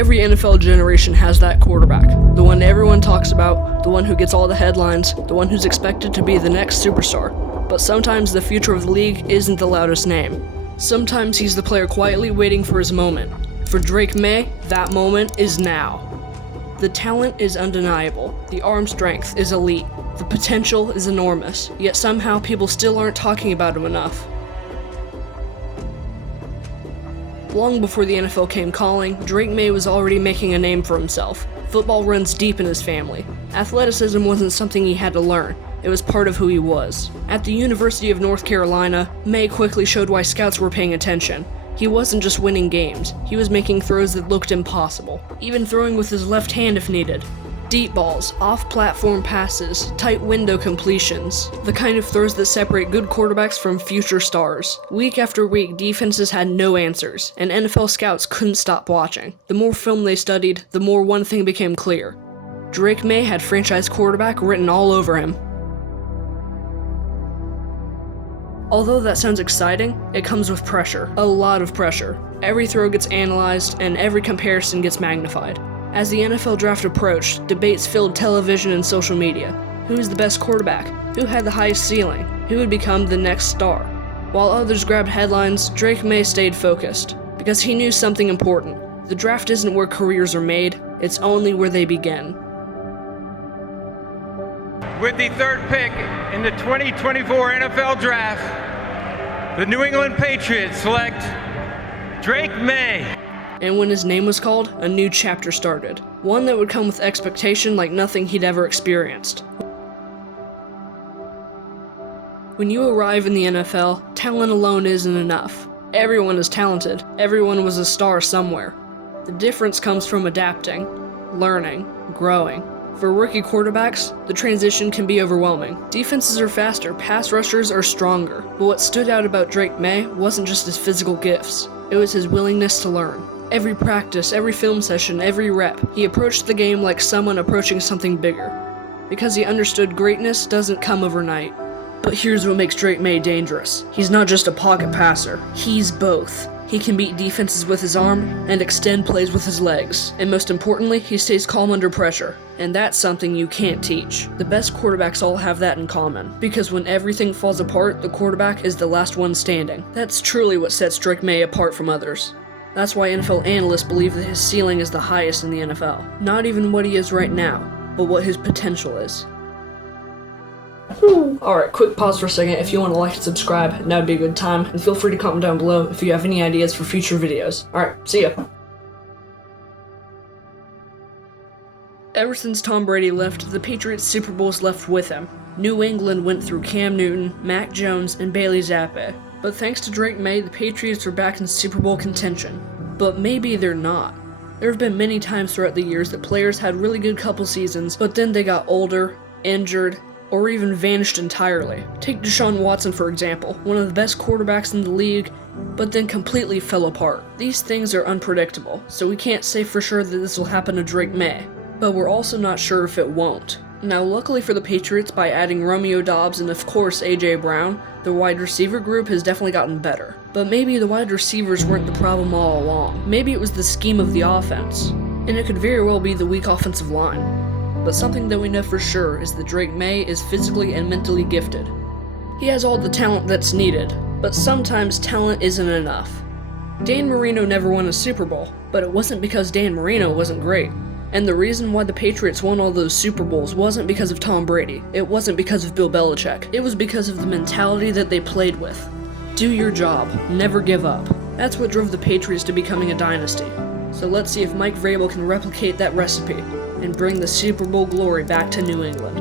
Every NFL generation has that quarterback. The one everyone talks about, the one who gets all the headlines, the one who's expected to be the next superstar. But sometimes the future of the league isn't the loudest name. Sometimes he's the player quietly waiting for his moment. For Drake Maye, that moment is now. The talent is undeniable. The arm strength is elite. The potential is enormous. Yet somehow people still aren't talking about him enough. Long before the NFL came calling, Drake Maye was already making a name for himself. Football runs deep in his family. Athleticism wasn't something he had to learn. It was part of who he was. At the University of North Carolina, Maye quickly showed why scouts were paying attention. He wasn't just winning games, he was making throws that looked impossible, even throwing with his left hand if needed. Deep balls, off-platform passes, tight window completions, the kind of throws that separate good quarterbacks from future stars. Week after week, defenses had no answers, and NFL scouts couldn't stop watching. The more film they studied, the more one thing became clear. Drake Maye had franchise quarterback written all over him. Although that sounds exciting, it comes with pressure. A lot of pressure. Every throw gets analyzed, and every comparison gets magnified. As the NFL draft approached, debates filled television and social media. Who is the best quarterback? Who had the highest ceiling? Who would become the next star? While others grabbed headlines, Drake Maye stayed focused, because he knew something important. The draft isn't where careers are made, it's only where they begin. With the third pick in the 2024 NFL Draft, the New England Patriots select Drake Maye. And when his name was called, a new chapter started. One that would come with expectation like nothing he'd ever experienced. When you arrive in the NFL, talent alone isn't enough. Everyone is talented. Everyone was a star somewhere. The difference comes from adapting, learning, growing. For rookie quarterbacks, the transition can be overwhelming. Defenses are faster, pass rushers are stronger. But what stood out about Drake Maye wasn't just his physical gifts. It was his willingness to learn. Every practice, every film session, every rep, he approached the game like someone approaching something bigger. Because he understood greatness doesn't come overnight. But here's what makes Drake Maye dangerous. He's not just a pocket passer, he's both. He can beat defenses with his arm and extend plays with his legs. And most importantly, he stays calm under pressure. And that's something you can't teach. The best quarterbacks all have that in common. Because when everything falls apart, the quarterback is the last one standing. That's truly what sets Drake Maye apart from others. That's why NFL analysts believe that his ceiling is the highest in the NFL. Not even what he is right now, but what his potential is. Alright, quick pause for a second. If you want to like and subscribe, that would be a good time. And feel free to comment down below if you have any ideas for future videos. Alright, see ya. Ever since Tom Brady left, the Patriots' Super Bowls left with him. New England went through Cam Newton, Mac Jones, and Bailey Zappi. But thanks to Drake Maye, the Patriots are back in Super Bowl contention. But maybe they're not. There have been many times throughout the years that players had really good couple seasons, but then they got older, injured, or even vanished entirely. Take Deshaun Watson for example, one of the best quarterbacks in the league, but then completely fell apart. These things are unpredictable, so we can't say for sure that this will happen to Drake Maye, but we're also not sure if it won't. Now luckily for the Patriots, by adding Romeo Doubs and of course AJ Brown, the wide receiver group has definitely gotten better. But maybe the wide receivers weren't the problem all along. Maybe it was the scheme of the offense. And it could very well be the weak offensive line. But something that we know for sure is that Drake Maye is physically and mentally gifted. He has all the talent that's needed, but sometimes talent isn't enough. Dan Marino never won a Super Bowl, but it wasn't because Dan Marino wasn't great. And the reason why the Patriots won all those Super Bowls wasn't because of Tom Brady. It wasn't because of Bill Belichick. It was because of the mentality that they played with. Do your job. Never give up. That's what drove the Patriots to becoming a dynasty. So let's see if Mike Vrabel can replicate that recipe and bring the Super Bowl glory back to New England.